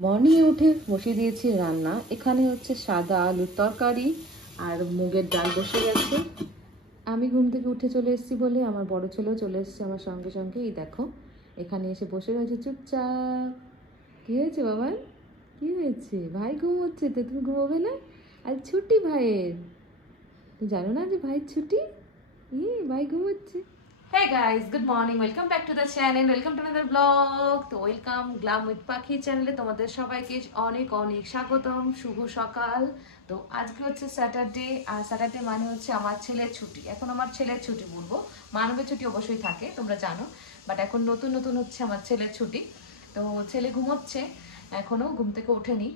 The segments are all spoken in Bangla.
মর্নিংয়ে উঠে বসিয়ে দিয়েছি রান্না। এখানে হচ্ছে সাদা আলুর তরকারি আর মুগের ডাল বসে গেছে। আমি ঘুম থেকে উঠে চলে এসেছি বলে আমার বড় ছেলেও চলে এসেছে আমার সঙ্গে সঙ্গে। এই দেখো এখানে এসে বসে রয়েছে চুপচাপ। কী হয়েছে বাবা, কী হয়েছে? ভাই ঘুমোচ্ছে তো, তুমি ঘুমোবে না? আজ ছুটি ভাইয়ের, তুমি জানো না যে ভাইয়ের ছুটি? ভাই ঘুমোচ্ছে। Hey guys, good morning, welcome back to the channel, welcome to another vlog. তো ওয়েলকাম গ্ল্যাম উইথ পাখি চ্যানেলে তোমাদের সবাইকে অনেক অনেক স্বাগতম। শুভ সকাল। তো আজকে হচ্ছে স্যাটারডে, আর স্যাটারডে মানে হচ্ছে আমার ছেলের ছুটি। এখন আমার ছেলের ছুটি বলবো, মানবের ছুটি অবশ্যই থাকে তোমরা জানো, বাট এখন নতুন নতুন হচ্ছে আমার ছেলের ছুটি। তো ছেলে ঘুমোচ্ছে, এখনও ঘুম থেকে ওঠেনি।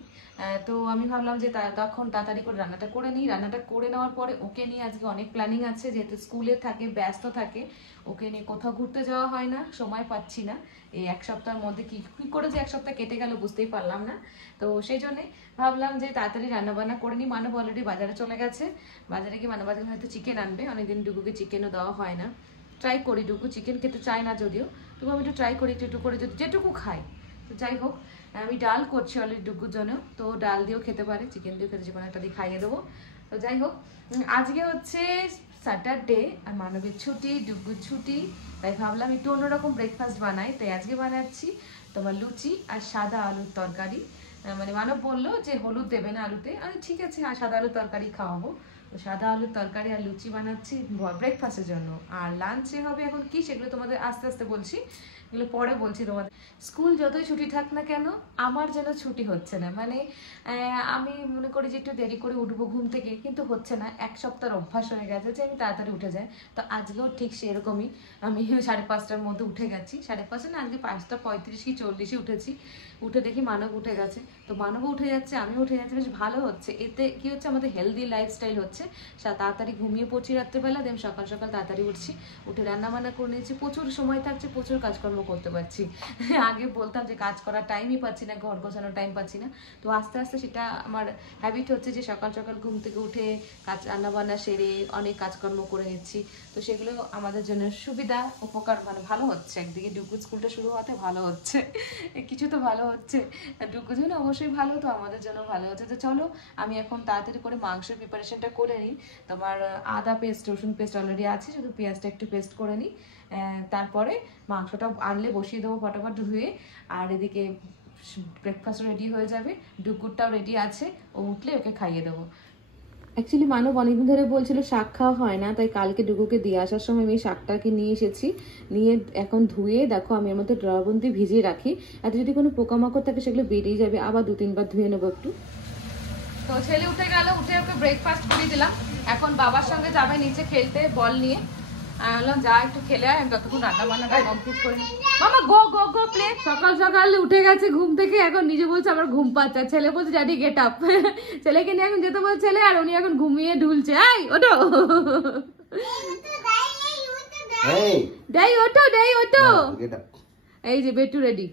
তো আমি ভাবলাম যে তখন তাড়াতাড়ি করে রান্নাটা করে নিই। রান্নাটা করে নেওয়ার পরে ওকে নিয়ে আজকে অনেক প্ল্যানিং আছে, যেহেতু স্কুলে থাকে, ব্যস্ত থাকে, ওকে নিয়ে কোথাও ঘুরতে যাওয়া হয় না, সময় পাচ্ছি না। এই এক সপ্তাহের মধ্যে কি করে যে এক সপ্তাহ কেটে গেল বুঝতেই পারলাম না। তো সেই জন্যে ভাবলাম যে তাড়াতাড়ি রান্নাবান্না করে নিই। মানব অলরেডি বাজারে চলে গেছে, বাজারে গিয়ে মানব বাজারে হয়তো চিকেন আনবে। অনেকদিন ডুগুকে চিকেনও দেওয়া হয় না, ট্রাই করি। ডুগু চিকেন খেতে চায় না যদিও, তবু আমি একটু ট্রাই করি একটু করে, যেটুকু খাই। তো যাই হোক, আমি ডাল করছি অলরেডি ডুগুর জন্য, তো ডাল দিয়েও খেতে পারে, চিকেন দিয়েও খেতে, যে কোনো একটা দিয়ে খাইয়ে দেবো। তো যাই হোক, আজকে হচ্ছে স্যাটারডে আর মানবের ছুটি, ডুগুর ছুটি, তাই ভাবলাম একটু অন্যরকম ব্রেকফাস্ট বানাই। তাই আজকে বানাচ্ছি তোমার লুচি আর সাদা আলুর তরকারি। মানে মানব বললো যে হলুদ দেবে না আলুতে, আমি ঠিক আছে আর সাদা আলুর তরকারি খাওয়াবো। তো সাদা আলুর তরকারি আর লুচি বানাচ্ছি ব্রেকফাস্টের জন্য। আর লাঞ্চে হবে এখন কি, সেগুলো তোমাদের আস্তে আস্তে বলছি, এগুলো পরে বলছি তোমাদের। স্কুল যতই ছুটি থাক না কেন, আমার যেন ছুটি হচ্ছে না। মানে আমি মনে করি যে একটু দেরি করে উঠবো ঘুম থেকে, কিন্তু হচ্ছে না। এক সপ্তাহের অভ্যাস হয়ে গেছে যে আমি তাড়াতাড়ি উঠে যাই। তো আজকেও ঠিক সেরকমই, আমি 5:30টার মধ্যে উঠে গেছি। 5:30 না, আজকে 5:35 কি 40 উঠেছি। উঠে দেখি মানব উঠে গেছে, তো মানবও উঠে যাচ্ছে, আমি উঠে যাচ্ছি, বেশ ভালো হচ্ছে। এতে কি হচ্ছে, আমাদের হেলদি লাইফস্টাইল হচ্ছে। তাড়াতাড়ি ঘুমিয়ে পড়ছি রাত্রেবেলা, দেন সকাল সকাল তাড়াতাড়ি উঠছি, উঠে রান্নাবান্না করে নিয়েছি, প্রচুর সময় থাকছে, প্রচুর কাজকর্ম করতে পারছি। আগে বলতাম যে কাজ করার টাইমই পাচ্ছি না, ঘর গোছানোর টাইম পাচ্ছি না। তো আস্তে আস্তে সেটা আমার হ্যাবিট হচ্ছে যে সকাল সকাল ঘুম থেকে উঠে রান্নাবান্না সেরে অনেক কাজকর্ম করে নিচ্ছি। তো সেগুলো আমাদের জন্য সুবিধা, উপকার, মানে ভালো হচ্ছে। একদিকে ডুগু স্কুলটা শুরু হতে ভালো হচ্ছে, কিছু তো ভালো হচ্ছে। ডুগুর জন্য অবশ্যই ভালো, তো আমাদের জন্য ভালো হচ্ছে। তো চলো আমি এখন তাড়াতাড়ি করে মাংসের প্রিপারেশনটা করে নিই। তোমার আদা পেস্ট, রসুন পেস্ট অলরেডি আছে, শুধু পেঁয়াজটা একটু পেস্ট করে নিই। তারপরে মাংসটা আনলে বসিয়ে দেবো ফটাফট ধুয়ে। আর এদিকে ব্রেকফাস্ট রেডি হয়ে যাবে, ডুগুরটাও রেডি আছে, ও উঠলে ওকে খাইয়ে দেবো। অ্যাকচুয়ালি মানব অনেকদিন ধরে বলছিল শাক খাওয়া হয় না, তাই কালকে ডুগুকে দিয়ে আসার সময় আমি শাকটাকে নিয়ে এসেছি। নিয়ে এখন ধুয়ে দেখো আমি এর মধ্যে লবণ দিয়ে ভিজিয়ে রাখি, এতে যদি কোনো পোকামাকড় থাকে সেগুলো বেরিয়ে যাবে। আবার 2-3 বার ধুয়ে নেবো একটু। তো ছেলে উঠে গেল, উঠে ওকে ব্রেকফাস্ট করে দিলাম। এখন বাবার সঙ্গে যাবে নিচে খেলতে বল নিয়ে। বললাম যা একটু খেলে আয়, আমি ততক্ষণ রান্না বান্নাটা কমপ্লিট করে নিই। মামা গো গো গো প্লে। সকাল সকাল উঠে গেছে ঘুম থেকে, এখন নিজে বলছে আমার ঘুম পাচ্ছে, ছেলে বলছে ড্যাডি গেট আপ। ছেলেকে নিয়ে এখন যেতে বলছে ছেলে, আর উনি এখন ঘুমিয়ে ঢুলছে। এই ওঠো, ওঠো ওঠো। এই যে বেটু রেডি।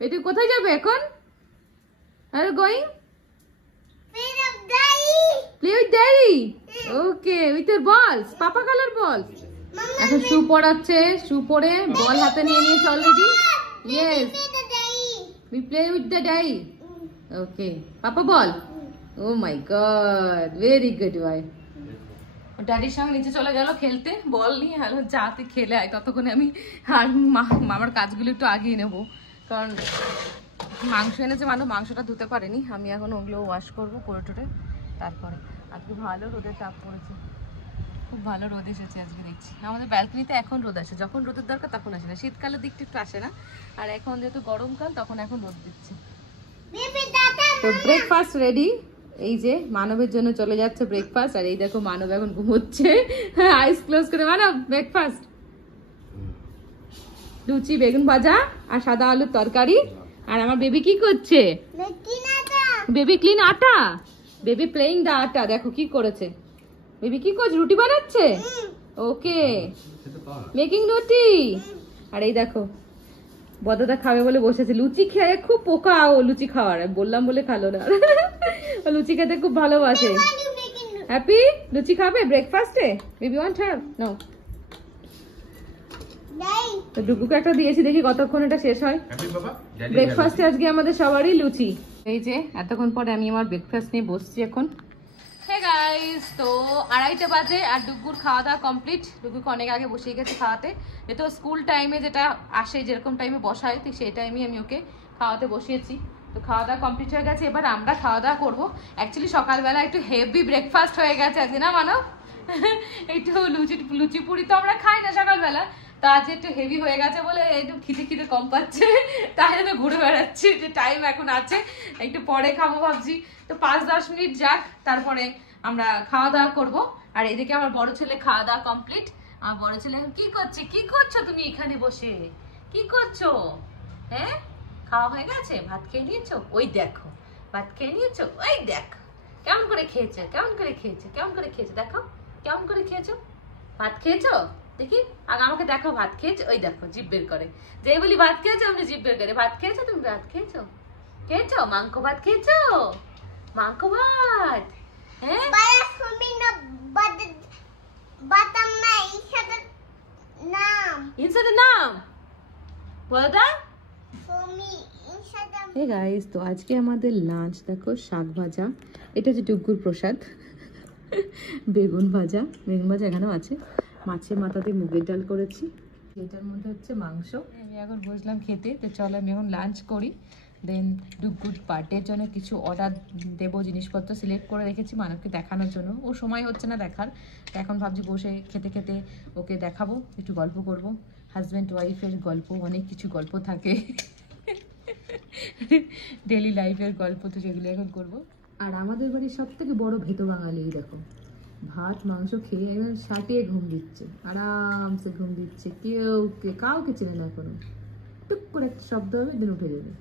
বেটু কোথায় যাবে এখন? Are going play with daddy. Okay, with your balls, papa color balls. এখন শু পড়াচ্ছে, শু পরে বল হাতে নিয়ে নিয়েছে already. Yes, we play with the daddy. Okay, papa ball. Oh my god, very good boy. ড্যাডির সঙ্গে নিচে চলে গেল খেলতে বল নিয়ে। হ্যালো যাতে খেলে আয়, ততক্ষণে আমি আর মামার কাজগুলো একটু আগিয়ে নেবো, কারণ মাংস এনেছে, মাংসটা ধুতে পারেনি। আমি এখন ওগুলো ওয়াশ করবো করে টোরে। তারপরে আজকে ভালো রোদের তাপ পড়েছে, খুব ভালো রোদ এসেছে আজকে দেখছি। আমাদের ব্যালকনিতে এখন রোদ আসে, যখন রোদের দরকার তখন আসে না। শীতকালের দিকটা একটু আসে না, আর এখন যেহেতু গরমকাল তখন এখন রোদ দিচ্ছে। তো ব্রেকফাস্ট রেডি, এই যে মানবের জন্য চলে যাচ্ছে ব্রেকফাস্ট। আর এই দেখো মানব এখন ঘুমোচ্ছে, আইস ক্লোজ করে। মানব ব্রেকফাস্ট লুচি, বেগুন ভাজা আর সাদা আলুর তরকারি। আর আমার বেবি কি করছে? বেবি ক্লিন আটা, বেবি প্লেইং দা আটা। দেখো কি করেছে বেবি, কি করছে? রুটি বানাচ্ছে। ওকে, মেকিং রুটি। আর এই দেখো বদাদা খাবে বলে বসেছে। লুচি খেয়ে খুব পোকা ও লুচি খাওয়ার, বললাম বলে খালো না। ও লুচি খেতে খুব ভালোবাসে। হ্যাপি লুচি খাবে ব্রেকফাস্টে? Baby want have? নো। তো ডুগুকে একটা দিয়েছি, দেখি কতক্ষণ এটা শেষ হয়। ব্রেকফাস্টে আজকে আমাদের সবারই লুচি। এই যে এতক্ষণ পরে আমি আমার ব্রেকফাস্ট নিয়ে বসছি এখন। হে গাইস, তো 2:30 বাজে আর ডুগুর খাওয়া দাওয়া কমপ্লিট। ডুগুকে অনেক আগে বসিয়ে গেছে খাওয়াতে, যেহেতু স্কুল টাইমে যেটা আসে, যেরকম টাইমে বসায় ঠিক সেই টাইমে আমি ওকে খাওয়াতে বসিয়েছি। তো খাওয়া দাওয়া কমপ্লিট হয়ে গেছে, এবার আমরা খাওয়া দাওয়া করবো। অ্যাকচুয়ালি সকালবেলা একটু হেভি ব্রেকফাস্ট হয়ে গেছে আজকে, না মানব? একটু লুচি পুরি তো আমরা খাই না সকালবেলা, তা আজ একটু হেভি হয়ে গেছে বলে একটু খিদে কম পাচ্ছে, তাই জন্য ঘুরে বেড়াচ্ছি, যে টাইম এখন আছে, একটু পরে খাবো ভাবছি। তো 5-10 মিনিট যাক, তারপরে আমরা খাওয়া দাওয়া করবো। আর এদিকে আমার বড় ছেলে খাওয়া দাওয়া কমপ্লিট। আমার বড় ছেলে এখন কি করছো তুমি এখানে বসে, কি করছো? হ্যাঁ, খাওয়া হয়ে গেছে? ভাত খেয়ে নিয়েছো? ওই দেখো ভাত খেয়ে নিয়েছো, ওই দেখো কেমন করে খেয়েছে, কেমন করে খেয়েছে দেখো কেমন করে খেয়েছো। ভাত খেয়েছো? দেখি আগে আমাকে দেখো ভাত খেয়েছো। ওই দেখো জিভ বের করে, যে বলি ভাত খেয়েছো আমি জিভ বের করে। ভাত খেয়েছো তুমি? ভাত খেয়েছো? মাংস ভাত খেয়েছো? মাংস ভাত? হ্যাঁ, ইনসাদের নাম বলো দা। হে গাইস, তো আজকে আমাদের লাঞ্চ দেখো, শাক ভাজা, এটা হচ্ছে ডুগুর প্রসাদ, বেগুন ভাজা এখানেও আছে, মাছের মাথা দিয়ে মুগের ডাল করেছি, এটার মধ্যে হচ্ছে মাংস। আমি এখন বসলাম খেতে, তো চলো আমি এখন লাঞ্চ করি। দেন ডুগুর বার্থডের জন্য কিছু অর্ডার দেবো, জিনিসপত্র সিলেক্ট করে রেখেছি মানবকে দেখানোর জন্য। ও সময় হচ্ছে না দেখার, তো এখন ভাবছি বসে খেতে খেতে ওকে দেখাবো, একটু গল্প করব। হাজব্যান্ড ওয়াইফের গল্প, অনেক কিছু গল্প থাকে ডেলি লাইফের গল্প, তো সেগুলো এখন করবো। আর আমাদের বাড়ির সব থেকে বড় ভেতো বাঙালি দেখো, ভাত মাংস খেয়ে একদম সাটিয়ে ঘুম দিচ্ছে, আরামসে ঘুম দিচ্ছে, কাউকে চেনে না এখনো। টুক করে একটা শব্দ হবে, দিন উঠে যাবে।